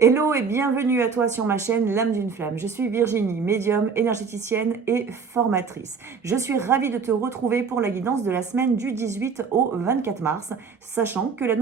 Hello et bienvenue à toi sur ma chaîne L'âme d'une flamme. Je suis Virginie, médium, énergéticienne et formatrice. Je suis ravie de te retrouver pour la guidance de la semaine du 18 au 24 mars, sachant que la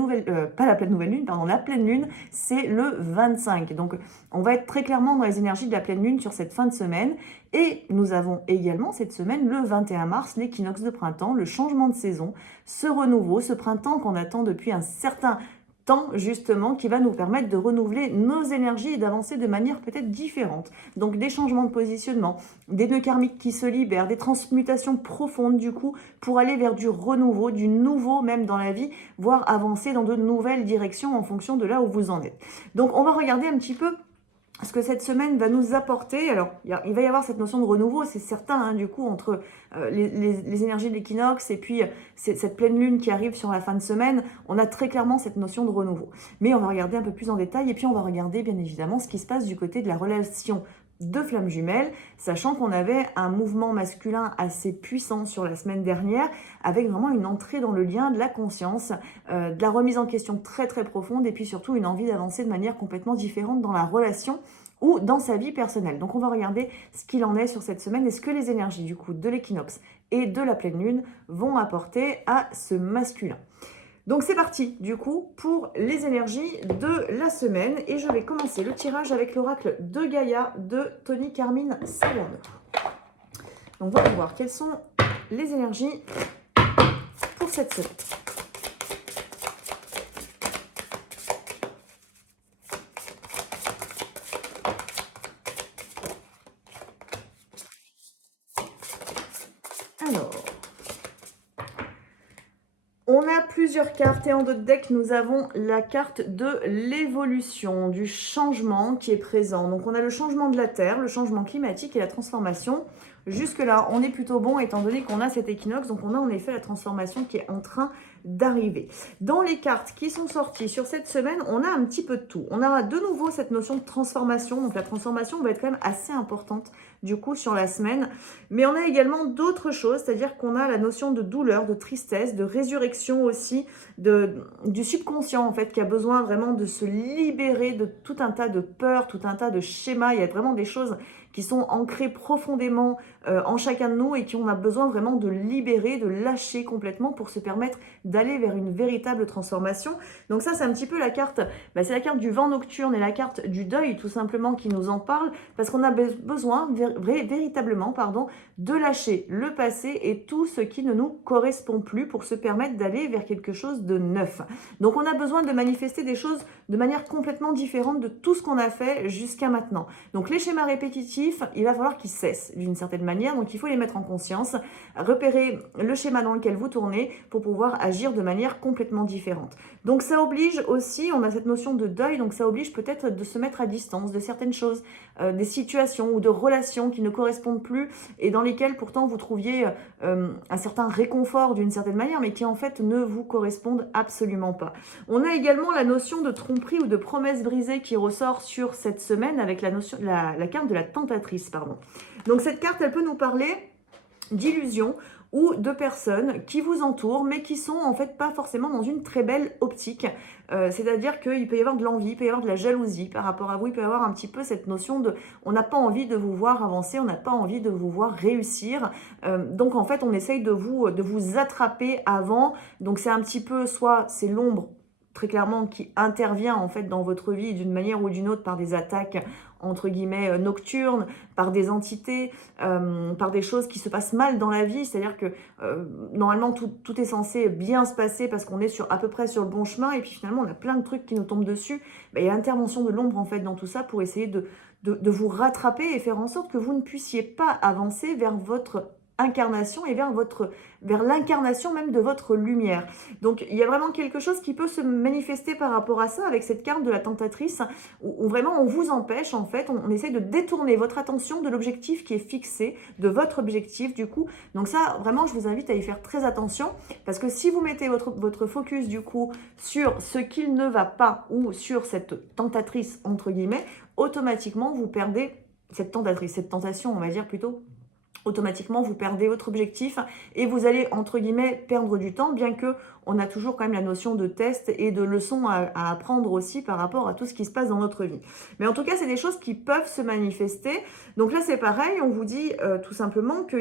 pleine lune, c'est le 25. Donc on va être très clairement dans les énergies de la pleine lune sur cette fin de semaine. Et nous avons également cette semaine, le 21 mars, l'équinoxe de printemps, le changement de saison, ce renouveau, ce printemps qu'on attend depuis un certain temps justement qui va nous permettre de renouveler nos énergies et d'avancer de manière peut-être différente. Donc des changements de positionnement, des nœuds karmiques qui se libèrent, des transmutations profondes du coup pour aller vers du renouveau, du nouveau même dans la vie, voire avancer dans de nouvelles directions en fonction de là où vous en êtes. Donc on va regarder un petit peu ce que cette semaine va nous apporter. Alors, il va y avoir cette notion de renouveau, c'est certain, hein, du coup, entre les énergies de l'équinoxe et puis cette pleine lune qui arrive sur la fin de semaine, on a très clairement cette notion de renouveau. Mais on va regarder un peu plus en détail et puis on va regarder, bien évidemment, ce qui se passe du côté de la relation de flammes jumelles, sachant qu'on avait un mouvement masculin assez puissant sur la semaine dernière, avec vraiment une entrée dans le lien de la conscience, de la remise en question très très profonde, et puis surtout une envie d'avancer de manière complètement différente dans la relation ou dans sa vie personnelle. Donc on va regarder ce qu'il en est sur cette semaine et ce que les énergies du coup de l'équinoxe et de la pleine lune vont apporter à ce masculin. Donc c'est parti du coup pour les énergies de la semaine et je vais commencer le tirage avec l'oracle de Gaïa de Tony Carmine Salerno. Donc voyons voir quelles sont les énergies pour cette semaine. Alors, on a plusieurs cartes et en d'autres decks, nous avons la carte de l'évolution, du changement qui est présent. Donc on a le changement de la Terre, le changement climatique et la transformation. Jusque-là, on est plutôt bon étant donné qu'on a cet équinoxe, donc on a en effet la transformation qui est en train d'arriver. Dans les cartes qui sont sorties sur cette semaine, on a un petit peu de tout. On aura de nouveau cette notion de transformation, donc la transformation va être quand même assez importante du coup sur la semaine. Mais on a également d'autres choses, c'est-à-dire qu'on a la notion de douleur, de tristesse, de résurrection aussi, du subconscient en fait, qui a besoin vraiment de se libérer de tout un tas de peurs, tout un tas de schémas. Il y a vraiment des choses qui sont ancrées profondément en chacun de nous et qui on a besoin vraiment de libérer, de lâcher complètement pour se permettre d'aller vers une véritable transformation. Donc ça, c'est un petit peu la carte, c'est la carte du vent nocturne et la carte du deuil tout simplement qui nous en parle parce qu'on a besoin véritablement de lâcher le passé et tout ce qui ne nous correspond plus pour se permettre d'aller vers quelque chose de neuf. Donc on a besoin de manifester des choses de manière complètement différente de tout ce qu'on a fait jusqu'à maintenant. Donc les schémas répétitifs, il va falloir qu'ils cessent d'une certaine manière, donc il faut les mettre en conscience, repérer le schéma dans lequel vous tournez pour pouvoir agir de manière complètement différente. Donc ça oblige aussi, on a cette notion de deuil, donc ça oblige peut-être de se mettre à distance de certaines choses, des situations ou de relations qui ne correspondent plus et dans lesquelles pourtant vous trouviez un certain réconfort d'une certaine manière, mais qui en fait ne vous correspondent absolument pas. On a également la notion de tromperie ou de promesse brisée qui ressort sur cette semaine avec la carte de la tentatrice. Donc cette carte, elle peut nous parler d'illusions ou de personnes qui vous entourent, mais qui sont en fait pas forcément dans une très belle optique. C'est-à-dire qu'il peut y avoir de l'envie, il peut y avoir de la jalousie par rapport à vous, il peut y avoir un petit peu cette notion de on n'a pas envie de vous voir avancer, on n'a pas envie de vous voir réussir. Donc en fait, on essaye de vous attraper avant. Donc c'est un petit peu, soit c'est l'ombre très clairement qui intervient en fait dans votre vie d'une manière ou d'une autre par des attaques entre guillemets nocturnes, par des entités, par des choses qui se passent mal dans la vie, c'est-à-dire que normalement tout est censé bien se passer parce qu'on est à peu près sur le bon chemin et puis finalement on a plein de trucs qui nous tombent dessus. Il y a l'intervention de l'ombre en fait dans tout ça pour essayer de vous rattraper et faire en sorte que vous ne puissiez pas avancer vers votre incarnation et vers l'incarnation même de votre lumière. Donc il y a vraiment quelque chose qui peut se manifester par rapport à ça avec cette carte de la tentatrice où vraiment on vous empêche en fait, on essaie de détourner votre attention de l'objectif qui est fixé, de votre objectif du coup. Donc ça vraiment je vous invite à y faire très attention parce que si vous mettez votre focus du coup sur ce qu'il ne va pas ou sur cette tentatrice entre guillemets, automatiquement vous perdez cette tentation on va dire plutôt. automatiquement vous perdez votre objectif et vous allez entre guillemets perdre du temps, bien que on a toujours quand même la notion de test et de leçons à apprendre aussi par rapport à tout ce qui se passe dans notre vie. Mais en tout cas, c'est des choses qui peuvent se manifester. Donc là, c'est pareil, on vous dit tout simplement que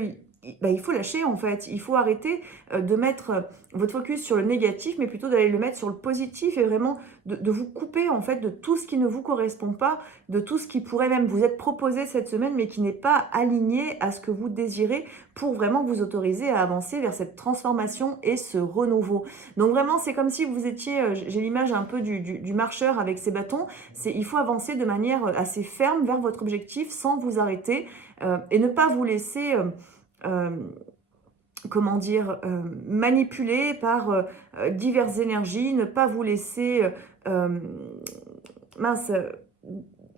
il faut lâcher en fait, il faut arrêter de mettre votre focus sur le négatif, mais plutôt d'aller le mettre sur le positif et vraiment de vous couper en fait de tout ce qui ne vous correspond pas, de tout ce qui pourrait même vous être proposé cette semaine, mais qui n'est pas aligné à ce que vous désirez pour vraiment vous autoriser à avancer vers cette transformation et ce renouveau. Donc vraiment, c'est comme si vous étiez, j'ai l'image un peu du marcheur avec ses bâtons, il faut avancer de manière assez ferme vers votre objectif sans vous arrêter et ne pas vous laisser... comment dire, manipuler par diverses énergies, ne pas vous laisser, mince,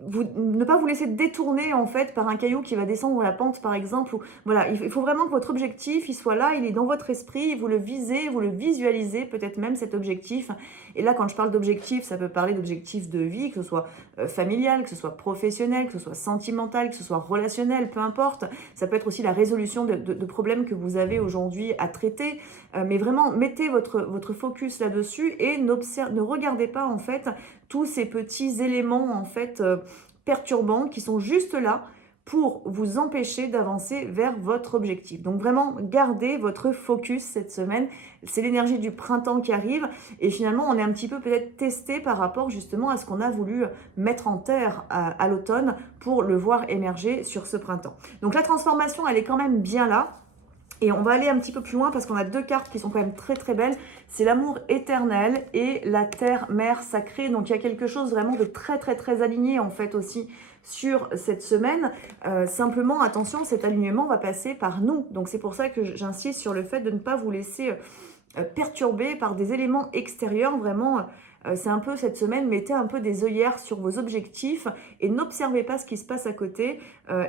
ne pas vous laisser détourner en fait par un caillou qui va descendre la pente par exemple. Voilà, il faut vraiment que votre objectif il soit là, il est dans votre esprit, vous le visez, vous le visualisez peut-être même cet objectif. Et là quand je parle d'objectif, ça peut parler d'objectif de vie, que ce soit familial, que ce soit professionnel, que ce soit sentimental, que ce soit relationnel, peu importe. Ça peut être aussi la résolution de problèmes que vous avez aujourd'hui à traiter. Mais vraiment, mettez votre focus là-dessus et ne regardez pas en fait tous ces petits éléments en fait perturbants qui sont juste là pour vous empêcher d'avancer vers votre objectif. Donc vraiment, gardez votre focus cette semaine. C'est l'énergie du printemps qui arrive et finalement, on est un petit peu peut-être testé par rapport justement à ce qu'on a voulu mettre en terre à l'automne pour le voir émerger sur ce printemps. Donc la transformation, elle est quand même bien là. Et on va aller un petit peu plus loin parce qu'on a deux cartes qui sont quand même très très belles. C'est l'amour éternel et la terre-mère sacrée. Donc il y a quelque chose vraiment de très très très aligné en fait aussi sur cette semaine. Simplement, attention, cet alignement va passer par nous. Donc c'est pour ça que j'insiste sur le fait de ne pas vous laisser perturbé par des éléments extérieurs. Vraiment, c'est un peu cette semaine, mettez un peu des œillères sur vos objectifs et n'observez pas ce qui se passe à côté.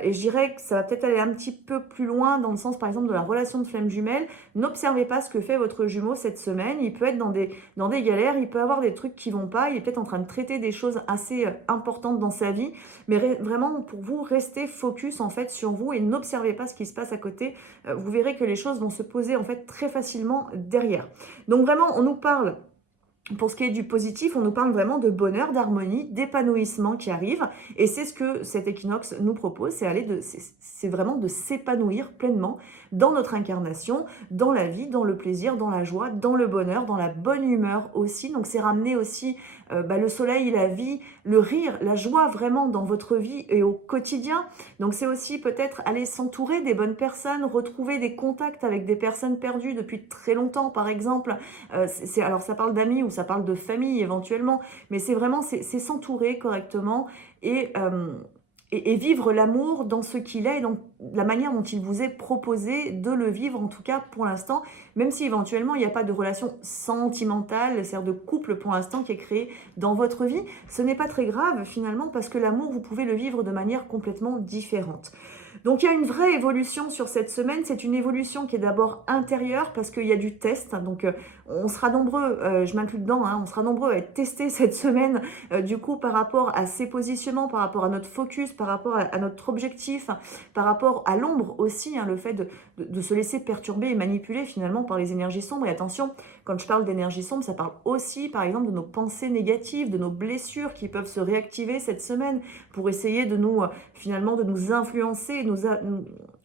Et je dirais que ça va peut-être aller un petit peu plus loin dans le sens, par exemple, de la relation de flamme jumelle. N'observez pas ce que fait votre jumeau cette semaine. Il peut être dans des galères, il peut avoir des trucs qui vont pas, il est peut-être en train de traiter des choses assez importantes dans sa vie. Mais vraiment, pour vous, restez focus en fait sur vous et n'observez pas ce qui se passe à côté. Vous verrez que les choses vont se poser en fait très facilement derrière. Donc vraiment, on nous parle, pour ce qui est du positif, on nous parle vraiment de bonheur, d'harmonie, d'épanouissement qui arrive. Et c'est ce que cet équinoxe nous propose, c'est vraiment de s'épanouir pleinement dans notre incarnation, dans la vie, dans le plaisir, dans la joie, dans le bonheur, dans la bonne humeur aussi. Donc c'est ramener aussi le soleil, la vie, le rire, la joie vraiment dans votre vie et au quotidien. Donc c'est aussi peut-être aller s'entourer des bonnes personnes, retrouver des contacts avec des personnes perdues depuis très longtemps par exemple. Alors ça parle d'amis ou ça parle de famille éventuellement, mais c'est vraiment c'est s'entourer correctement et vivre l'amour dans ce qu'il est et dans la manière dont il vous est proposé de le vivre, en tout cas pour l'instant, même si éventuellement il n'y a pas de relation sentimentale, c'est-à-dire de couple pour l'instant qui est créé dans votre vie, ce n'est pas très grave finalement parce que l'amour, vous pouvez le vivre de manière complètement différente. Donc il y a une vraie évolution sur cette semaine, c'est une évolution qui est d'abord intérieure parce qu'il y a du test, donc on sera nombreux, je m'inclus dedans, on sera nombreux à être testés cette semaine du coup par rapport à ces positionnements, par rapport à notre focus, par rapport à notre objectif, par rapport à l'ombre aussi, le fait de se laisser perturber et manipuler finalement par les énergies sombres. Et attention, quand je parle d'énergie sombre, ça parle aussi par exemple de nos pensées négatives, de nos blessures qui peuvent se réactiver cette semaine pour essayer de nous finalement de nous influencer,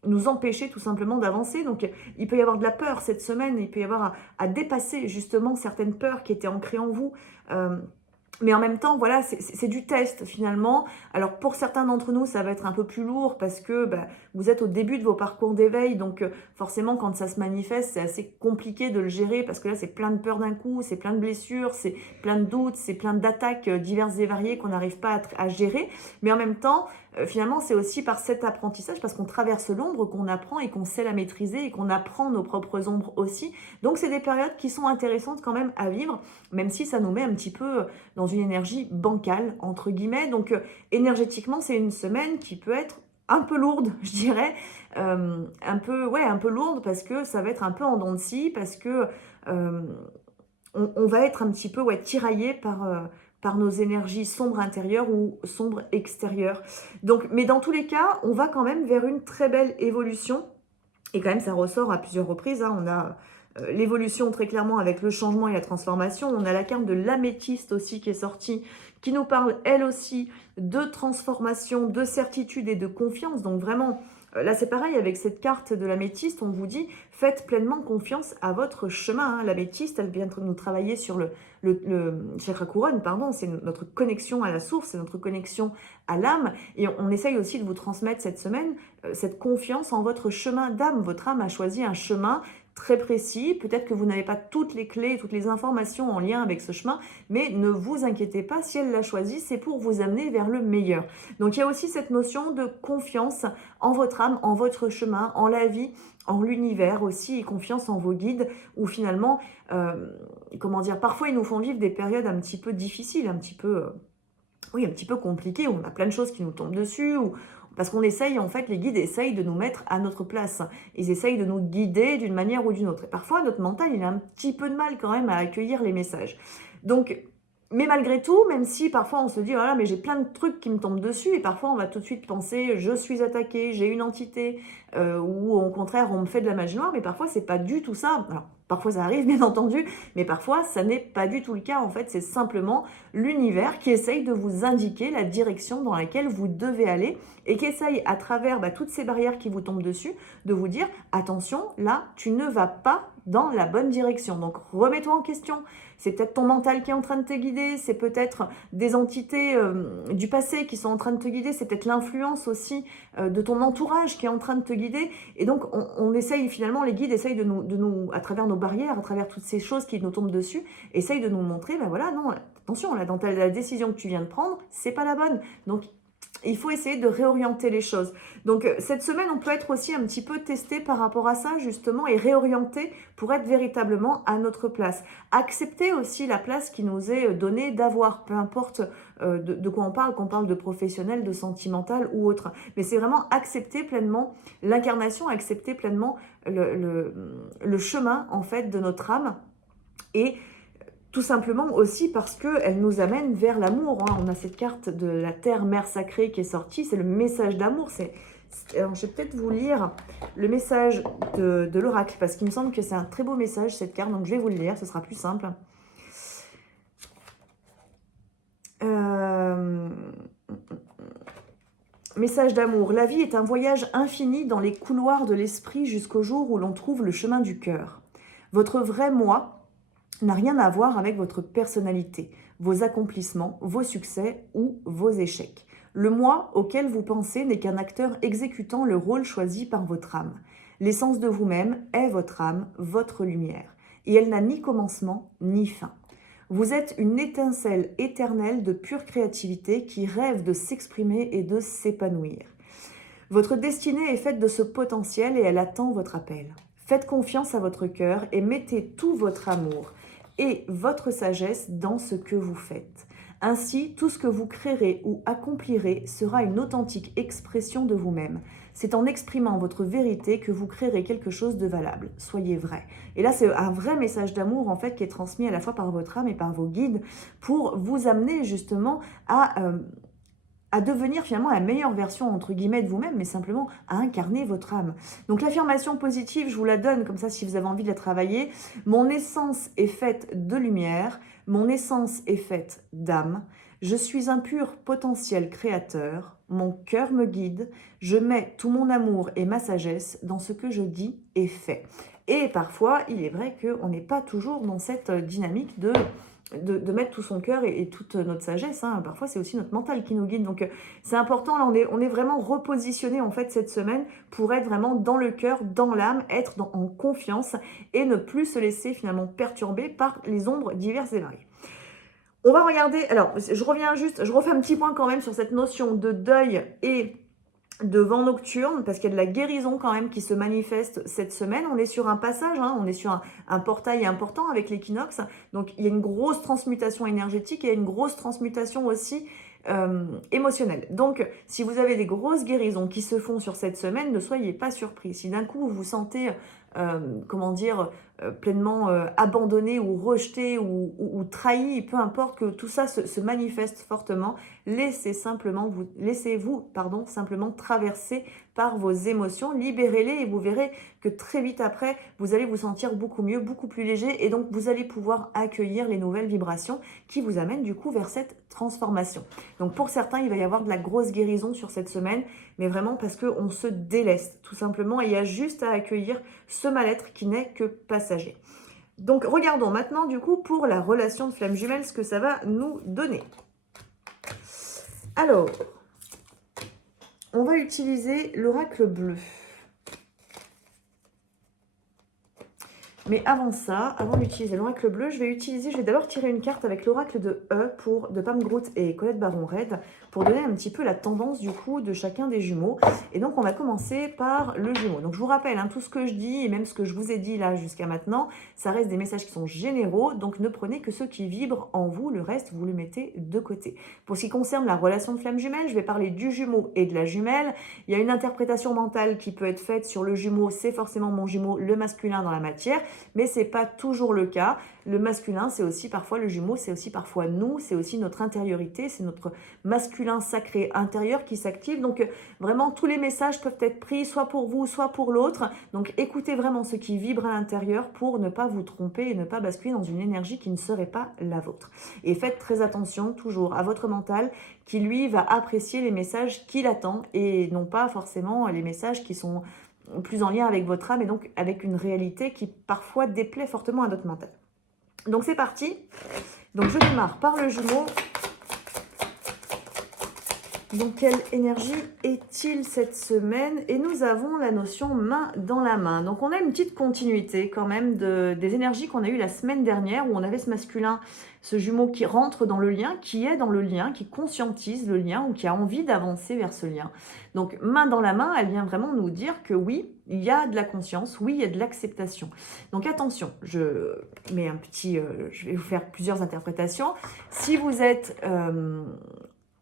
nous empêcher tout simplement d'avancer. Donc il peut y avoir de la peur cette semaine, il peut y avoir à dépasser justement certaines peurs qui étaient ancrées en vous. Mais en même temps, voilà, c'est du test finalement. Alors pour certains d'entre nous, ça va être un peu plus lourd parce que vous êtes au début de vos parcours d'éveil. Donc forcément, quand ça se manifeste, c'est assez compliqué de le gérer parce que là, c'est plein de peurs d'un coup, c'est plein de blessures, c'est plein de doutes, c'est plein d'attaques diverses et variées qu'on n'arrive pas à gérer. Mais en même temps, finalement, c'est aussi par cet apprentissage, parce qu'on traverse l'ombre, qu'on apprend et qu'on sait la maîtriser et qu'on apprend nos propres ombres aussi. Donc c'est des périodes qui sont intéressantes quand même à vivre, même si ça nous met un petit peu dans une énergie bancale, entre guillemets. Donc énergétiquement, c'est une semaine qui peut être un peu lourde, je dirais, un peu lourde parce que ça va être un peu en dents de scie, parce que on va être un petit peu tiraillé par nos énergies sombres intérieures ou sombres extérieures. Donc, mais dans tous les cas, on va quand même vers une très belle évolution Et quand même, ça ressort à plusieurs reprises. Hein. On a l'évolution très clairement avec le changement et la transformation. On a la carte de l'améthyste aussi qui est sortie, qui nous parle elle aussi de transformation, de certitude et de confiance. Donc vraiment, là c'est pareil avec cette carte de l'améthyste, on vous dit faites pleinement confiance à votre chemin. Hein. L'améthyste, elle vient de nous travailler sur le chakra couronne, pardon, c'est notre connexion à la source, c'est notre connexion à l'âme. Et on essaye aussi de vous transmettre cette semaine cette confiance en votre chemin d'âme. Votre âme a choisi un chemin très précis, peut-être que vous n'avez pas toutes les clés, toutes les informations en lien avec ce chemin, mais ne vous inquiétez pas, si elle l'a choisi, c'est pour vous amener vers le meilleur. Donc il y a aussi cette notion de confiance en votre âme, en votre chemin, en la vie, en l'univers aussi, et confiance en vos guides, où finalement, comment dire, parfois ils nous font vivre des périodes un petit peu difficiles, un petit peu compliquées, où on a plein de choses qui nous tombent dessus, parce qu'on essaye, en fait, les guides essayent de nous mettre à notre place. Ils essayent de nous guider d'une manière ou d'une autre. Et parfois, notre mental, il a un petit peu de mal quand même à accueillir les messages. Donc, mais malgré tout, même si parfois on se dit, voilà, mais j'ai plein de trucs qui me tombent dessus, et parfois on va tout de suite penser, je suis attaqué, j'ai une entité, ou au contraire, on me fait de la magie noire, mais parfois c'est pas du tout ça. Alors, parfois ça arrive, bien entendu, mais parfois ça n'est pas du tout le cas. En fait, c'est simplement l'univers qui essaye de vous indiquer la direction dans laquelle vous devez aller, et qui essaye, à travers toutes ces barrières qui vous tombent dessus, de vous dire, attention, là, tu ne vas pas dans la bonne direction. Donc, remets-toi en question. C'est peut-être ton mental qui est en train de te guider, c'est peut-être des entités du passé qui sont en train de te guider, c'est peut-être l'influence aussi de ton entourage qui est en train de te guider. Et donc, on essaye finalement, les guides essayent de nous, à travers nos barrières, à travers toutes ces choses qui nous tombent dessus, essayent de nous montrer, ben voilà, non, attention, là, dans la décision que tu viens de prendre, c'est pas la bonne. Donc, il faut essayer de réorienter les choses. Donc, cette semaine, on peut être aussi un petit peu testé par rapport à ça, justement, et réorienté pour être véritablement à notre place. Accepter aussi la place qui nous est donnée d'avoir, peu importe de quoi on parle, qu'on parle de professionnel, de sentimental ou autre. Mais c'est vraiment accepter pleinement l'incarnation, accepter pleinement le chemin, en fait, de notre âme. Et tout simplement aussi parce qu'elle nous amène vers l'amour. Hein. On a cette carte de la Terre, Mère Sacrée qui est sortie. C'est le message d'amour. Alors, je vais peut-être vous lire le message de l'oracle parce qu'il me semble que c'est un très beau message, cette carte. Donc, je vais vous le lire. Ce sera plus simple. Message d'amour. La vie est un voyage infini dans les couloirs de l'esprit jusqu'au jour où l'on trouve le chemin du cœur. Votre vrai moi n'a rien à voir avec votre personnalité, vos accomplissements, vos succès ou vos échecs. Le moi auquel vous pensez n'est qu'un acteur exécutant le rôle choisi par votre âme. L'essence de vous-même est votre âme, votre lumière, et elle n'a ni commencement ni fin. Vous êtes une étincelle éternelle de pure créativité qui rêve de s'exprimer et de s'épanouir. Votre destinée est faite de ce potentiel et elle attend votre appel. Faites confiance à votre cœur et mettez tout votre amour et votre sagesse dans ce que vous faites. Ainsi, tout ce que vous créerez ou accomplirez sera une authentique expression de vous-même. C'est en exprimant votre vérité que vous créerez quelque chose de valable. Soyez vrai. Et là, c'est un vrai message d'amour, en fait, qui est transmis à la fois par votre âme et par vos guides pour vous amener justement à devenir finalement la meilleure version, entre guillemets, de vous-même, mais simplement à incarner votre âme. Donc l'affirmation positive, je vous la donne comme ça si vous avez envie de la travailler. Mon essence est faite de lumière, mon essence est faite d'âme, je suis un pur potentiel créateur, mon cœur me guide, je mets tout mon amour et ma sagesse dans ce que je dis et fais. Et parfois, il est vrai qu'on n'est pas toujours dans cette dynamique de mettre tout son cœur et toute notre sagesse. Hein. Parfois, c'est aussi notre mental qui nous guide. Donc, c'est important. Là, on est vraiment repositionné en fait cette semaine pour être vraiment dans le cœur, dans l'âme, être en confiance et ne plus se laisser finalement perturber par les ombres diverses et variées. On va regarder. Alors, je refais un petit point quand même sur cette notion de deuil et de vent nocturne, parce qu'il y a de la guérison quand même qui se manifeste cette semaine. On est sur un passage, hein, on est sur un portail important avec l'équinoxe. Donc, il y a une grosse transmutation énergétique et une grosse transmutation aussi émotionnelle. Donc, si vous avez des grosses guérisons qui se font sur cette semaine, ne soyez pas surpris. Si d'un coup, vous vous sentez comment dire, pleinement abandonné ou rejeté ou trahi, peu importe que tout ça se manifeste fortement, laissez-vous simplement traverser par vos émotions, libérez-les et vous verrez que très vite après, vous allez vous sentir beaucoup mieux, beaucoup plus léger et donc vous allez pouvoir accueillir les nouvelles vibrations qui vous amènent du coup vers cette transformation. Donc pour certains, il va y avoir de la grosse guérison sur cette semaine, mais vraiment parce qu'on se déleste tout simplement et il y a juste à accueillir ce mal-être qui n'est que passager. Donc regardons maintenant du coup pour la relation de flamme jumelle ce que ça va nous donner. Alors, on va utiliser l'oracle bleu. Mais avant ça, avant d'utiliser l'oracle bleu, je vais d'abord tirer une carte avec l'oracle de de Pam Groot et Colette Baron-Red pour donner un petit peu la tendance du coup de chacun des jumeaux. Et donc on va commencer par le jumeau. Donc je vous rappelle, tout ce que je dis et même ce que je vous ai dit là jusqu'à maintenant, ça reste des messages qui sont généraux, donc ne prenez que ceux qui vibrent en vous, le reste vous le mettez de côté. Pour ce qui concerne la relation de flamme jumelle, je vais parler du jumeau et de la jumelle. Il y a une interprétation mentale qui peut être faite sur le jumeau, c'est forcément mon jumeau, le masculin dans la matière. Mais ce n'est pas toujours le cas. Le masculin, c'est aussi parfois le jumeau, c'est aussi parfois nous, c'est aussi notre intériorité, c'est notre masculin sacré intérieur qui s'active. Donc vraiment, tous les messages peuvent être pris soit pour vous, soit pour l'autre. Donc écoutez vraiment ce qui vibre à l'intérieur pour ne pas vous tromper et ne pas basculer dans une énergie qui ne serait pas la vôtre. Et faites très attention toujours à votre mental qui lui va apprécier les messages qu'il attend et non pas forcément les messages qui sont plus en lien avec votre âme et donc avec une réalité qui parfois déplaît fortement à notre mental. Donc c'est parti. Donc je démarre par le jumeau. Donc quelle énergie est-il cette semaine? Et nous avons la notion main dans la main. Donc on a une petite continuité quand même des énergies qu'on a eues la semaine dernière où on avait ce masculin, ce jumeau qui rentre dans le lien, qui est dans le lien, qui conscientise le lien ou qui a envie d'avancer vers ce lien. Donc main dans la main, elle vient vraiment nous dire que oui, il y a de la conscience, oui, il y a de l'acceptation. Donc attention, je mets je vais vous faire plusieurs interprétations. Si vous êtes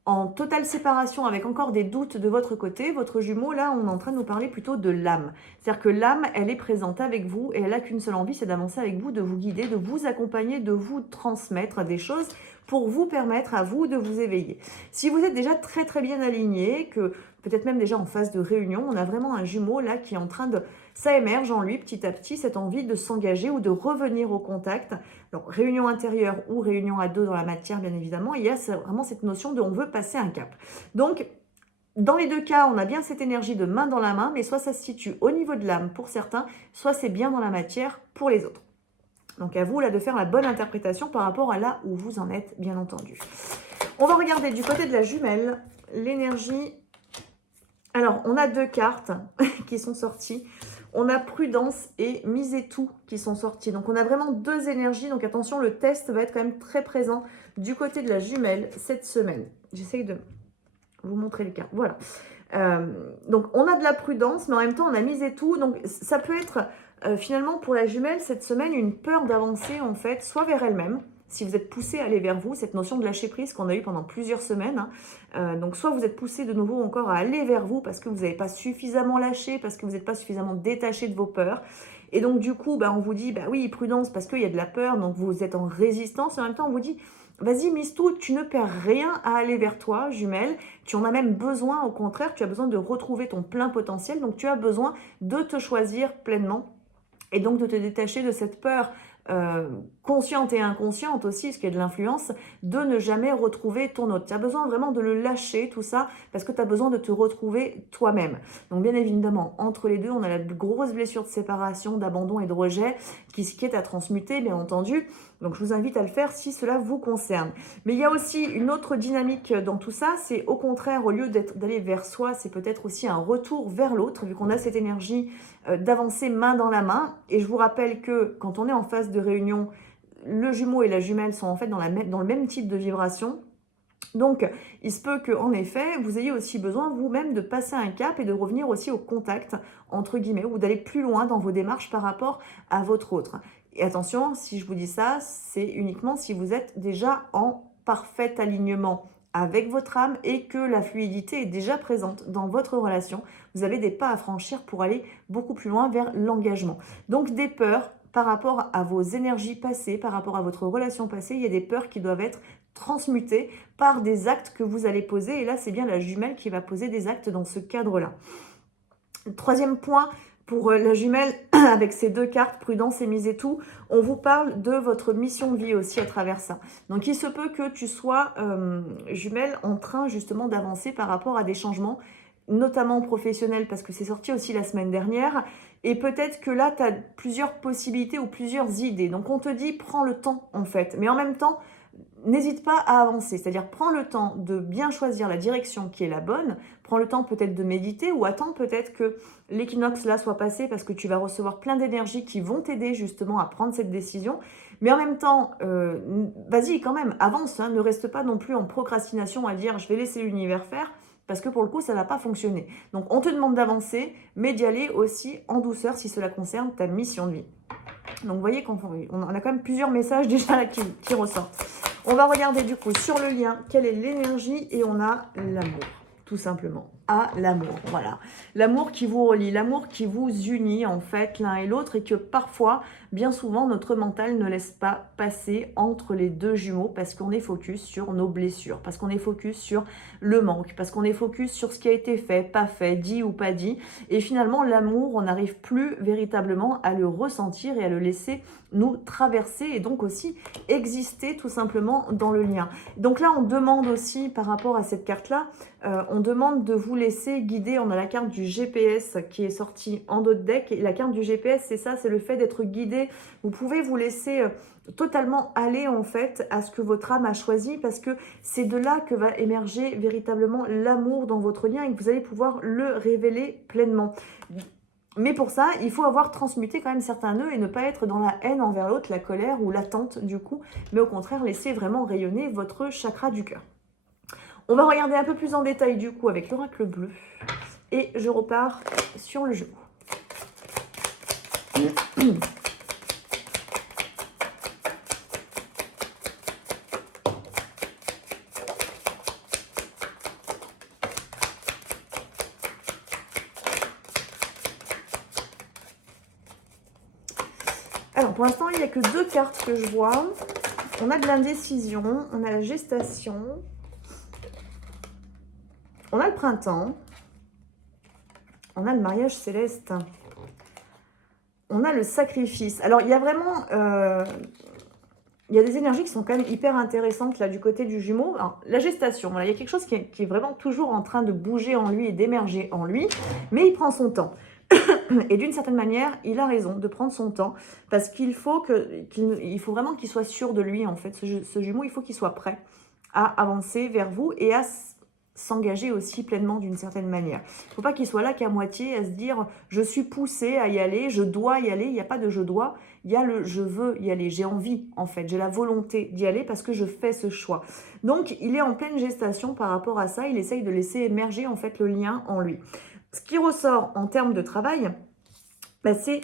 en totale séparation avec encore des doutes de votre côté, votre jumeau, là, on est en train de nous parler plutôt de l'âme. C'est-à-dire que l'âme, elle est présente avec vous et elle n'a qu'une seule envie, c'est d'avancer avec vous, de vous guider, de vous accompagner, de vous transmettre des choses pour vous permettre à vous de vous éveiller. Si vous êtes déjà très très bien aligné, que peut-être même déjà en phase de réunion, on a vraiment un jumeau là qui est en train de... Ça émerge en lui petit à petit, cette envie de s'engager ou de revenir au contact. Alors, réunion intérieure ou réunion à deux dans la matière, bien évidemment, il y a vraiment cette notion de on veut passer un cap. Donc, dans les deux cas, on a bien cette énergie de main dans la main, mais soit ça se situe au niveau de l'âme pour certains, soit c'est bien dans la matière pour les autres. Donc à vous là de faire la bonne interprétation par rapport à là où vous en êtes, bien entendu. On va regarder du côté de la jumelle, l'énergie. Alors, on a deux cartes qui sont sorties. On a prudence et miser tout qui sont sortis. Donc, on a vraiment deux énergies. Donc, attention, le test va être quand même très présent du côté de la jumelle cette semaine. J'essaye de vous montrer le cas. Voilà. Donc, on a de la prudence, mais en même temps, on a misé tout. Donc, ça peut être finalement pour la jumelle cette semaine une peur d'avancer en fait, soit vers elle-même. Si vous êtes poussé à aller vers vous, cette notion de lâcher prise qu'on a eue pendant plusieurs semaines. Donc, soit vous êtes poussé de nouveau encore à aller vers vous parce que vous n'avez pas suffisamment lâché, parce que vous n'êtes pas suffisamment détaché de vos peurs. Et donc, du coup, on vous dit, oui, prudence parce qu'il y a de la peur, donc vous êtes en résistance. Et en même temps, on vous dit, vas-y, mise tout, tu ne perds rien à aller vers toi, jumelle. Tu en as même besoin, au contraire, tu as besoin de retrouver ton plein potentiel. Donc, tu as besoin de te choisir pleinement et donc de te détacher de cette peur consciente et inconsciente aussi, parce qu'il y a de l'influence, de ne jamais retrouver ton autre. Tu as besoin vraiment de le lâcher, tout ça, parce que tu as besoin de te retrouver toi-même. Donc bien évidemment, entre les deux, on a la grosse blessure de séparation, d'abandon et de rejet qui est à transmuter, bien entendu. Donc je vous invite à le faire si cela vous concerne. Mais il y a aussi une autre dynamique dans tout ça, c'est au contraire, au lieu d'aller vers soi, c'est peut-être aussi un retour vers l'autre, vu qu'on a cette énergie d'avancer main dans la main. Et je vous rappelle que quand on est en phase de réunion, le jumeau et la jumelle sont en fait dans le même type de vibration. Donc, il se peut qu'en effet, vous ayez aussi besoin vous-même de passer un cap et de revenir aussi au contact, entre guillemets, ou d'aller plus loin dans vos démarches par rapport à votre autre. Et attention, si je vous dis ça, c'est uniquement si vous êtes déjà en parfait alignement avec votre âme et que la fluidité est déjà présente dans votre relation. Vous avez des pas à franchir pour aller beaucoup plus loin vers l'engagement. Donc des peurs par rapport à vos énergies passées, par rapport à votre relation passée, il y a des peurs qui doivent être transmutées par des actes que vous allez poser. Et là, c'est bien la jumelle qui va poser des actes dans ce cadre-là. Troisième point, pour la jumelle, avec ces deux cartes, prudence et mise et tout, on vous parle de votre mission de vie aussi à travers ça. Donc il se peut que tu sois, jumelle, en train justement d'avancer par rapport à des changements, notamment professionnels, parce que c'est sorti aussi la semaine dernière, et peut-être que là, tu as plusieurs possibilités ou plusieurs idées. Donc on te dit, prends le temps en fait, mais en même temps, n'hésite pas à avancer, c'est-à-dire prends le temps de bien choisir la direction qui est la bonne, prends le temps peut-être de méditer ou attends peut-être que l'équinoxe là soit passé parce que tu vas recevoir plein d'énergies qui vont t'aider justement à prendre cette décision. Mais en même temps, vas-y quand même, avance, hein, ne reste pas non plus en procrastination à dire je vais laisser l'univers faire parce que pour le coup ça va pas fonctionner. Donc on te demande d'avancer, mais d'y aller aussi en douceur si cela concerne ta mission de vie. Donc vous voyez qu'on a quand même plusieurs messages déjà là qui ressortent. On va regarder du coup sur le lien, quelle est l'énergie et on a l'amour, tout simplement. À l'amour, voilà. L'amour qui vous relie, l'amour qui vous unit en fait l'un et l'autre et que parfois, bien souvent, notre mental ne laisse pas passer entre les deux jumeaux parce qu'on est focus sur nos blessures, parce qu'on est focus sur le manque, parce qu'on est focus sur ce qui a été fait, pas fait, dit ou pas dit. Et finalement, l'amour, on n'arrive plus véritablement à le ressentir et à le laisser nous traverser et donc aussi exister tout simplement dans le lien. Donc là, on demande aussi par rapport à cette carte-là, on demande de vous laisser guider. On a la carte du GPS qui est sortie en dos de deck. Et la carte du GPS, c'est ça, c'est le fait d'être guidé. Vous pouvez vous laisser totalement aller en fait à ce que votre âme a choisi parce que c'est de là que va émerger véritablement l'amour dans votre lien et que vous allez pouvoir le révéler pleinement. Mais pour ça, il faut avoir transmuté quand même certains nœuds et ne pas être dans la haine envers l'autre, la colère ou l'attente du coup, mais au contraire laisser vraiment rayonner votre chakra du cœur. On va regarder un peu plus en détail du coup avec l'oracle bleu et je repars sur le jeu. Alors pour l'instant il n'y a que deux cartes que je vois. On a de l'indécision, on a la gestation, on a le printemps, on a le mariage céleste, on a le sacrifice. Alors il y a vraiment, il y a des énergies qui sont quand même hyper intéressantes là du côté du Jumeau. Alors, la gestation, voilà, il y a quelque chose qui est vraiment toujours en train de bouger en lui et d'émerger en lui, mais il prend son temps. Et d'une certaine manière, il a raison de prendre son temps parce qu'il faut vraiment qu'il soit sûr de lui en fait. Ce Jumeau, il faut qu'il soit prêt à avancer vers vous et à s'engager aussi pleinement d'une certaine manière. Il ne faut pas qu'il soit là qu'à moitié à se dire je suis poussé à y aller, je dois y aller. Il n'y a pas de je dois, il y a le je veux y aller, j'ai envie en fait, j'ai la volonté d'y aller parce que je fais ce choix. Donc il est en pleine gestation par rapport à ça, il essaye de laisser émerger en fait le lien en lui. Ce qui ressort en termes de travail, bah, c'est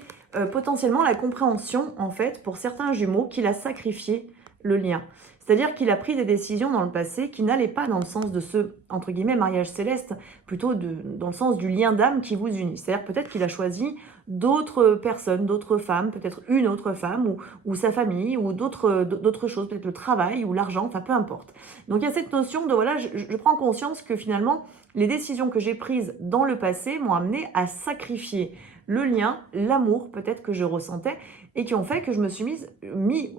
potentiellement la compréhension en fait pour certains jumeaux qu'il a sacrifié le lien. C'est-à-dire qu'il a pris des décisions dans le passé qui n'allaient pas dans le sens de ce, entre guillemets, mariage céleste, plutôt dans le sens du lien d'âme qui vous unit. C'est-à-dire peut-être qu'il a choisi d'autres personnes, d'autres femmes, peut-être une autre femme, ou sa famille, ou d'autres choses, peut-être le travail ou l'argent, enfin peu importe. Donc il y a cette notion de, voilà, je prends conscience que finalement, les décisions que j'ai prises dans le passé m'ont amené à sacrifier le lien, l'amour peut-être que je ressentais, et qui ont fait que je me suis mis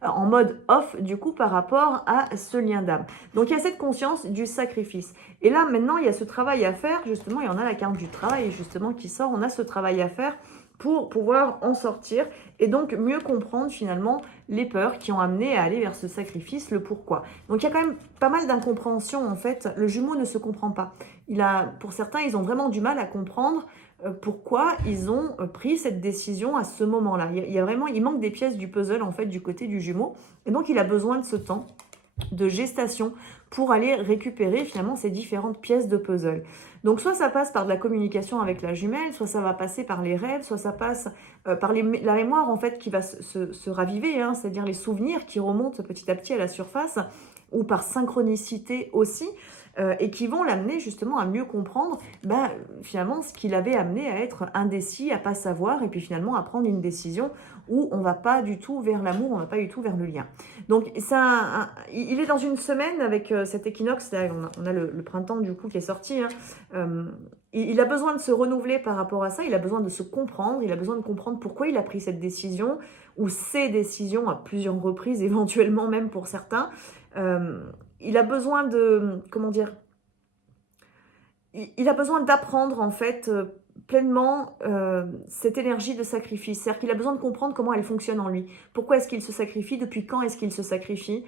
en mode off du coup par rapport à ce lien d'âme. Donc il y a cette conscience du sacrifice. Et là maintenant il y a ce travail à faire, justement, et on a la carte du travail justement qui sort, on a ce travail à faire pour pouvoir en sortir et donc mieux comprendre finalement les peurs qui ont amené à aller vers ce sacrifice, le pourquoi. Donc il y a quand même pas mal d'incompréhension en fait, le jumeau ne se comprend pas. Pour certains, ils ont vraiment du mal à comprendre pourquoi ils ont pris cette décision à ce moment-là. Il manque des pièces du puzzle en fait du côté du jumeau et donc il a besoin de ce temps de gestation pour aller récupérer finalement ces différentes pièces de puzzle. Donc soit ça passe par de la communication avec la jumelle, soit ça va passer par les rêves, soit ça passe par la mémoire en fait qui va se raviver, hein, c'est-à-dire les souvenirs qui remontent petit à petit à la surface, ou par synchronicité aussi, et qui vont l'amener justement à mieux comprendre finalement ce qui l'avait amené à être indécis, à pas savoir, et puis finalement à prendre une décision où on va pas du tout vers l'amour, on va pas du tout vers le lien. Donc il est dans une semaine avec cet équinoxe, là, on a le printemps du coup qui est sorti, hein. Il a besoin de se renouveler par rapport à ça, il a besoin de se comprendre, il a besoin de comprendre pourquoi il a pris cette décision, ou ces décisions à plusieurs reprises, éventuellement même pour certains. Il a besoin de, comment dire, il a besoin d'apprendre en fait pleinement cette énergie de sacrifice. C'est-à-dire qu'il a besoin de comprendre comment elle fonctionne en lui. Pourquoi est-ce qu'il se sacrifie? Depuis quand est-ce qu'il se sacrifie?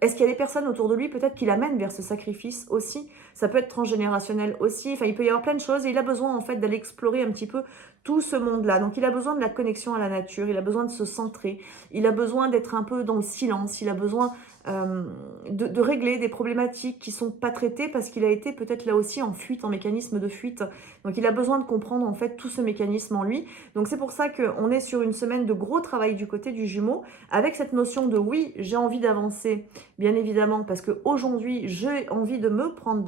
Est-ce qu'il y a des personnes autour de lui peut-être qui l'amènent vers ce sacrifice aussi? Ça peut être transgénérationnel aussi. Enfin, il peut y avoir plein de choses et il a besoin en fait d'aller explorer un petit peu tout ce monde-là. Donc, il a besoin de la connexion à la nature. Il a besoin de se centrer. Il a besoin d'être un peu dans le silence. Il a besoin de régler des problématiques qui sont pas traitées parce qu'il a été peut-être là aussi en fuite, en mécanisme de fuite. Donc, il a besoin de comprendre en fait tout ce mécanisme en lui. Donc, c'est pour ça qu'on est sur une semaine de gros travail du côté du Jumeau avec cette notion de oui, j'ai envie d'avancer. Bien évidemment, parce qu'aujourd'hui, j'ai envie de me prendre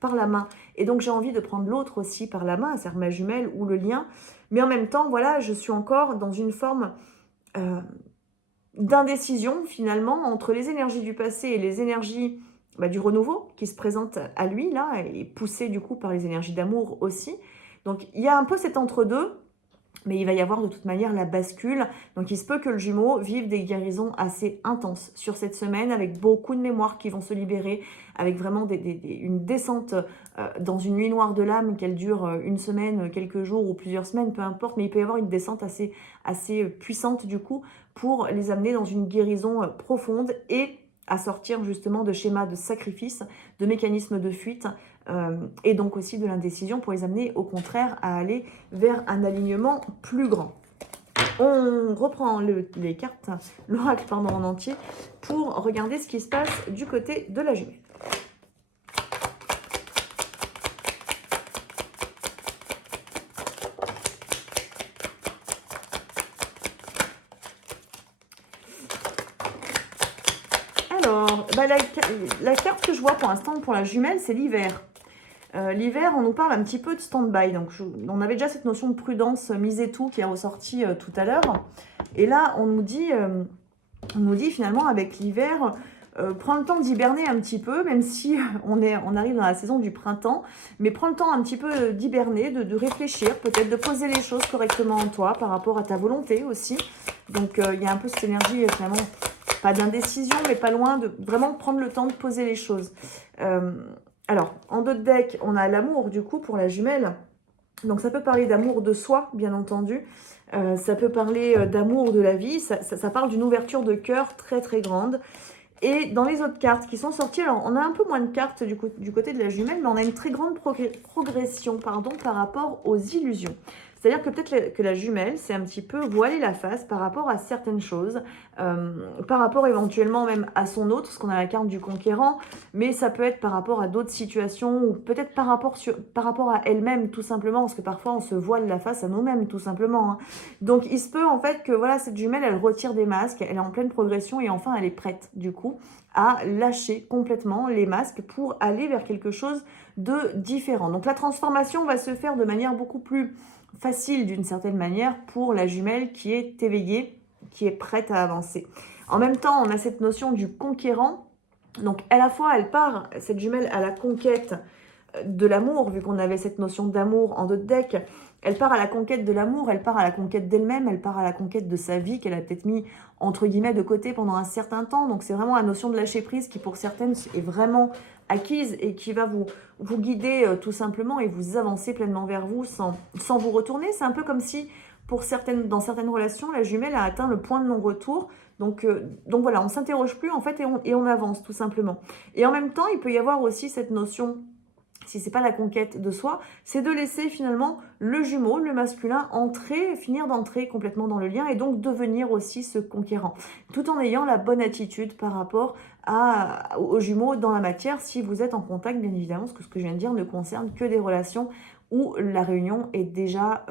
par la main, et donc j'ai envie de prendre l'autre aussi par la main, c'est-à-dire ma jumelle ou le lien. Mais en même temps, voilà, je suis encore dans une forme d'indécision, finalement, entre les énergies du passé et les énergies du renouveau qui se présentent à lui, là, et poussées du coup par les énergies d'amour aussi. Donc, il y a un peu cet entre-deux. Mais il va y avoir de toute manière la bascule. Donc il se peut que le Jumeau vive des guérisons assez intenses sur cette semaine, avec beaucoup de mémoires qui vont se libérer, avec vraiment une descente dans une nuit noire de l'âme, qu'elle dure une semaine, quelques jours ou plusieurs semaines, peu importe. Mais il peut y avoir une descente assez puissante du coup pour les amener dans une guérison profonde et à sortir justement de schémas de sacrifice, de mécanismes de fuite, et donc aussi de l'indécision pour les amener au contraire à aller vers un alignement plus grand. On reprend les cartes, l'oracle en entier, pour regarder ce qui se passe du côté de la jumelle. Alors, la carte que je vois pour l'instant pour la jumelle, c'est l'hiver. L'hiver, on nous parle un petit peu de stand-by. Donc, on avait déjà cette notion de prudence, miser tout, qui est ressortie tout à l'heure. Et là, on nous dit finalement, avec l'hiver, prends le temps d'hiberner un petit peu, même si on arrive dans la saison du printemps. Mais prends le temps un petit peu d'hiberner, de réfléchir, peut-être de poser les choses correctement en toi, par rapport à ta volonté aussi. Donc, il y a un peu cette énergie, finalement, pas d'indécision, mais pas loin de vraiment prendre le temps de poser les choses. Alors, en dos de deck, on a l'amour, du coup, pour la jumelle. Donc, ça peut parler d'amour de soi, bien entendu. Ça peut parler d'amour de la vie. Ça parle d'une ouverture de cœur très, très grande. Et dans les autres cartes qui sont sorties, alors, on a un peu moins de cartes du côté de la jumelle, mais on a une très grande progression par rapport aux illusions. C'est-à-dire que peut-être que la jumelle, c'est un petit peu voiler la face par rapport à certaines choses, par rapport éventuellement même à son autre, parce qu'on a la carte du conquérant, mais ça peut être par rapport à d'autres situations, ou peut-être par rapport à elle-même, tout simplement, parce que parfois on se voile la face à nous-mêmes, tout simplement. Hein. Donc il se peut en fait que voilà, cette jumelle, elle retire des masques, elle est en pleine progression, et enfin elle est prête, du coup, à lâcher complètement les masques pour aller vers quelque chose de différent. Donc la transformation va se faire de manière beaucoup plus facile d'une certaine manière pour la jumelle qui est éveillée, qui est prête à avancer. En même temps, on a cette notion du conquérant. Donc à la fois, elle part, cette jumelle, à la conquête de l'amour, vu qu'on avait cette notion d'amour en d'autres decks. Elle part à la conquête de l'amour, elle part à la conquête d'elle-même, elle part à la conquête de sa vie qu'elle a peut-être mis entre guillemets de côté pendant un certain temps. Donc c'est vraiment la notion de lâcher prise qui pour certaines est vraiment acquise et qui va vous guider tout simplement et vous avancer pleinement vers vous sans vous retourner. C'est un peu comme si dans certaines relations, la jumelle a atteint le point de non-retour. Donc voilà, on ne s'interroge plus en fait et on avance tout simplement. Et en même temps, il peut y avoir aussi cette notion, si c'est pas la conquête de soi, c'est de laisser finalement le jumeau, le masculin, finir d'entrer complètement dans le lien et donc devenir aussi ce conquérant. Tout en ayant la bonne attitude par rapport aux jumeaux dans la matière, si vous êtes en contact, bien évidemment, parce que ce que je viens de dire ne concerne que des relations où la réunion est déjà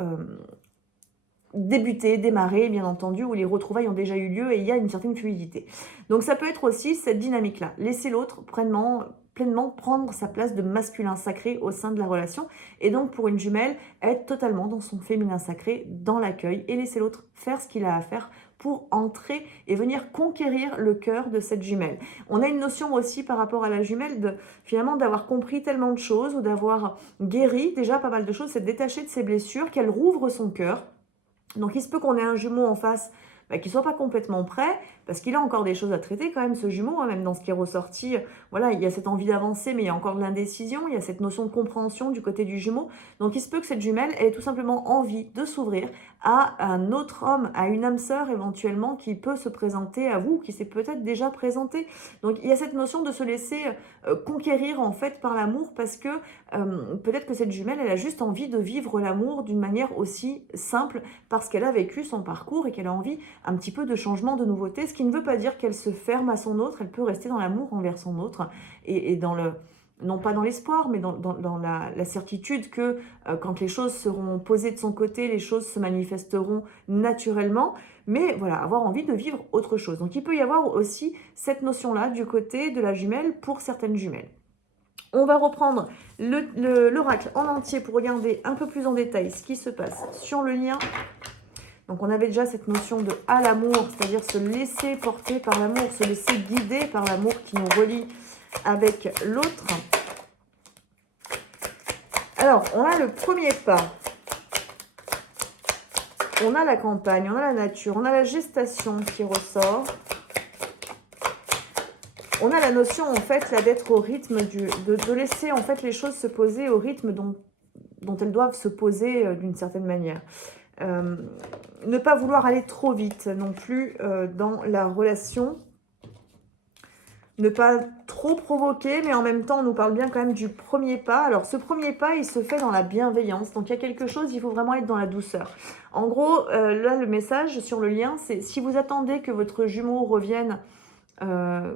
débuter, démarrer, bien entendu, où les retrouvailles ont déjà eu lieu et il y a une certaine fluidité. Donc ça peut être aussi cette dynamique-là. Laisser l'autre pleinement prendre sa place de masculin sacré au sein de la relation. Et donc pour une jumelle, être totalement dans son féminin sacré, dans l'accueil, et laisser l'autre faire ce qu'il a à faire pour entrer et venir conquérir le cœur de cette jumelle. On a une notion aussi par rapport à la jumelle finalement d'avoir compris tellement de choses ou d'avoir guéri déjà pas mal de choses, c'est de détacher de ses blessures, qu'elle rouvre son cœur. Donc il se peut qu'on ait un jumeau en face qui ne soit pas complètement prêt, parce qu'il a encore des choses à traiter quand même, ce jumeau, hein, même dans ce qui est ressorti. Voilà, il y a cette envie d'avancer, mais il y a encore de l'indécision, il y a cette notion de compréhension du côté du jumeau. Donc il se peut que cette jumelle ait tout simplement envie de s'ouvrir à un autre homme, à une âme sœur éventuellement, qui peut se présenter à vous, qui s'est peut-être déjà présenté. Donc il y a cette notion de se laisser conquérir en fait par l'amour, parce que peut-être que cette jumelle, elle a juste envie de vivre l'amour d'une manière aussi simple, parce qu'elle a vécu son parcours et qu'elle a envie un petit peu de changement, de nouveauté, ce qui ne veut pas dire qu'elle se ferme à son autre, elle peut rester dans l'amour envers son autre, et dans le, non pas dans l'espoir, mais dans la certitude que quand les choses seront posées de son côté, les choses se manifesteront naturellement, mais voilà, avoir envie de vivre autre chose. Donc il peut y avoir aussi cette notion-là du côté de la jumelle pour certaines jumelles. On va reprendre l'oracle en entier pour regarder un peu plus en détail ce qui se passe sur le lien. Donc on avait déjà cette notion de à l'amour, c'est-à-dire se laisser porter par l'amour, se laisser guider par l'amour qui nous relie avec l'autre. Alors, on a le premier pas. On a la campagne, on a la nature, on a la gestation qui ressort. On a la notion en fait là d'être au rythme de laisser en fait les choses se poser au rythme dont elles doivent se poser d'une certaine manière. Ne pas vouloir aller trop vite non plus dans la relation. Ne pas trop provoquer, mais en même temps, on nous parle bien quand même du premier pas. Alors, ce premier pas, il se fait dans la bienveillance. Donc, il y a quelque chose, il faut vraiment être dans la douceur. En gros, là, le message sur le lien, c'est si vous attendez que votre jumeau revienne,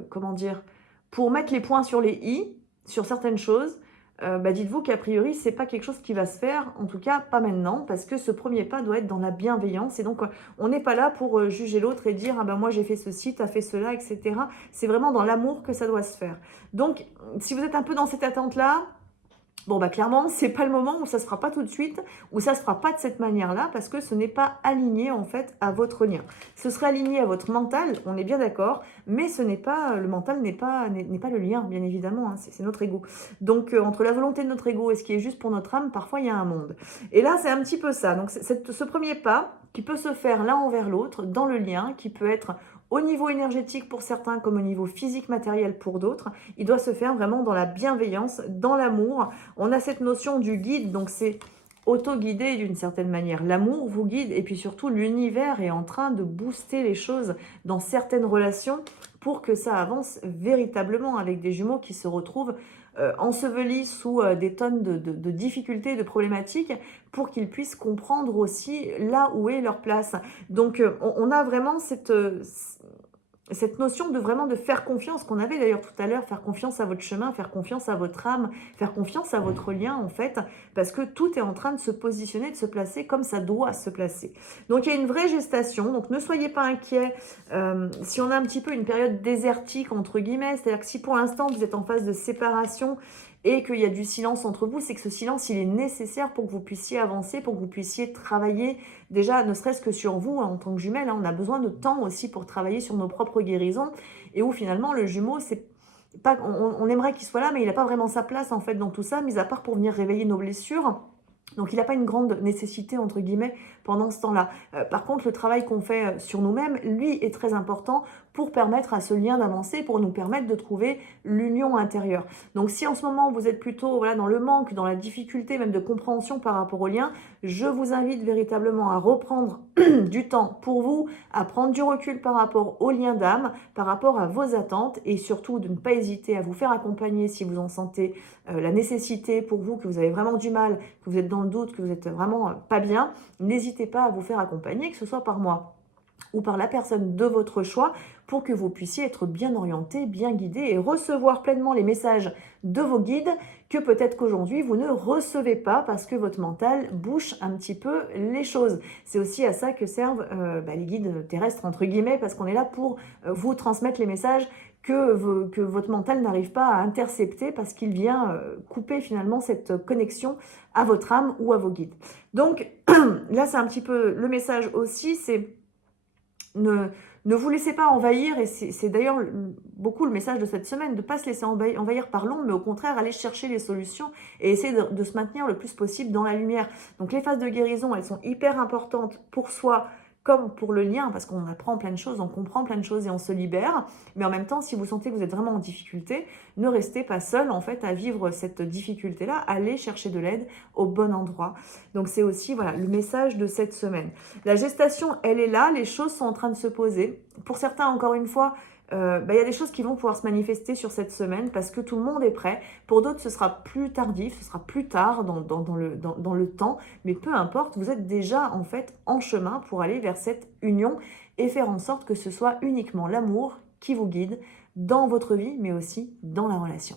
comment dire, pour mettre les points sur les i, sur certaines choses, dites-vous qu'a priori, c'est pas quelque chose qui va se faire, en tout cas pas maintenant, parce que ce premier pas doit être dans la bienveillance. Et donc, on n'est pas là pour juger l'autre et dire, ah ben moi j'ai fait ceci, t'as fait cela, etc. C'est vraiment dans l'amour que ça doit se faire. Donc, si vous êtes un peu dans cette attente-là, bon, clairement, c'est pas le moment où ça se fera pas tout de suite, où ça se fera pas de cette manière-là, parce que ce n'est pas aligné, en fait, à votre lien. Ce serait aligné à votre mental, on est bien d'accord, mais ce n'est pas, le mental n'est pas le lien, bien évidemment, hein, c'est notre ego. Donc, entre la volonté de notre ego et ce qui est juste pour notre âme, parfois, il y a un monde. Et là, c'est un petit peu ça. Donc, ce premier pas qui peut se faire l'un envers l'autre, dans le lien, qui peut être au niveau énergétique pour certains, comme au niveau physique, matériel pour d'autres, il doit se faire vraiment dans la bienveillance, dans l'amour. On a cette notion du guide, donc c'est auto-guidé d'une certaine manière. L'amour vous guide et puis surtout l'univers est en train de booster les choses dans certaines relations pour que ça avance véritablement avec des jumeaux qui se retrouvent ensevelis sous des tonnes de difficultés, de problématiques pour qu'ils puissent comprendre aussi là où est leur place. Donc on a vraiment cette notion de vraiment de faire confiance, qu'on avait d'ailleurs tout à l'heure, faire confiance à votre chemin, faire confiance à votre âme, faire confiance à votre lien en fait, parce que tout est en train de se positionner, de se placer comme ça doit se placer. Donc il y a une vraie gestation, donc ne soyez pas inquiets si on a un petit peu une période désertique entre guillemets, c'est-à-dire que si pour l'instant vous êtes en phase de séparation et qu'il y a du silence entre vous, c'est que ce silence, il est nécessaire pour que vous puissiez avancer, pour que vous puissiez travailler, déjà, ne serait-ce que sur vous, hein, en tant que jumelle, hein, on a besoin de temps aussi pour travailler sur nos propres guérisons, et où finalement, le jumeau, c'est pas, on aimerait qu'il soit là, mais il n'a pas vraiment sa place, en fait, dans tout ça, mis à part pour venir réveiller nos blessures. Donc, il n'a pas une grande nécessité, entre guillemets, pendant ce temps-là. Par contre, le travail qu'on fait sur nous-mêmes, lui, est très important pour permettre à ce lien d'avancer, pour nous permettre de trouver l'union intérieure. Donc, si en ce moment, vous êtes plutôt dans le manque, dans la difficulté même de compréhension par rapport au lien, je vous invite véritablement à reprendre du temps pour vous, à prendre du recul par rapport au lien d'âme, par rapport à vos attentes et surtout de ne pas hésiter à vous faire accompagner si vous en sentez la nécessité pour vous, que vous avez vraiment du mal, que vous êtes dans le doute, que vous êtes vraiment pas bien. N'hésitez pas à vous faire accompagner, que ce soit par moi ou par la personne de votre choix pour que vous puissiez être bien orienté, bien guidé et recevoir pleinement les messages de vos guides que peut-être qu'aujourd'hui vous ne recevez pas parce que votre mental bouche un petit peu les choses. C'est aussi à ça que servent les guides terrestres entre guillemets, parce qu'on est là pour vous transmettre les messages que votre mental n'arrive pas à intercepter parce qu'il vient couper finalement cette connexion à votre âme ou à vos guides. Donc là c'est un petit peu le message aussi, c'est ne vous laissez pas envahir, et c'est d'ailleurs beaucoup le message de cette semaine, de ne pas se laisser envahir par l'ombre, mais au contraire aller chercher les solutions et essayer de se maintenir le plus possible dans la lumière. Donc les phases de guérison, elles sont hyper importantes pour soi, comme pour le lien, parce qu'on apprend plein de choses, on comprend plein de choses et on se libère. Mais en même temps, si vous sentez que vous êtes vraiment en difficulté, ne restez pas seul en fait à vivre cette difficulté-là. Allez chercher de l'aide au bon endroit. Donc c'est aussi voilà le message de cette semaine. La gestation, elle est là, les choses sont en train de se poser. Pour certains, encore une fois, y a des choses qui vont pouvoir se manifester sur cette semaine parce que tout le monde est prêt. Pour d'autres, ce sera plus tardif, ce sera plus tard dans le temps. Mais peu importe, vous êtes déjà en fait en chemin pour aller vers cette union et faire en sorte que ce soit uniquement l'amour qui vous guide dans votre vie, mais aussi dans la relation.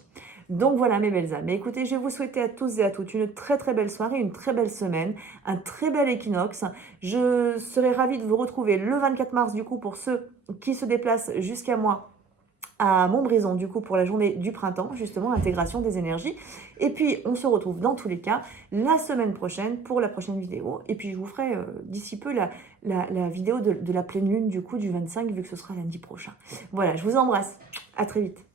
Donc voilà mes belles âmes. Mais écoutez, je vais vous souhaiter à tous et à toutes une très très belle soirée, une très belle semaine, un très bel équinoxe. Je serai ravie de vous retrouver le 24 mars du coup pour ceux qui se déplacent jusqu'à moi à Montbrison du coup pour la journée du printemps, justement l'intégration des énergies. Et puis on se retrouve dans tous les cas la semaine prochaine pour la prochaine vidéo. Et puis je vous ferai d'ici peu la vidéo de la pleine lune du coup du 25 vu que ce sera lundi prochain. Voilà, je vous embrasse. À très vite.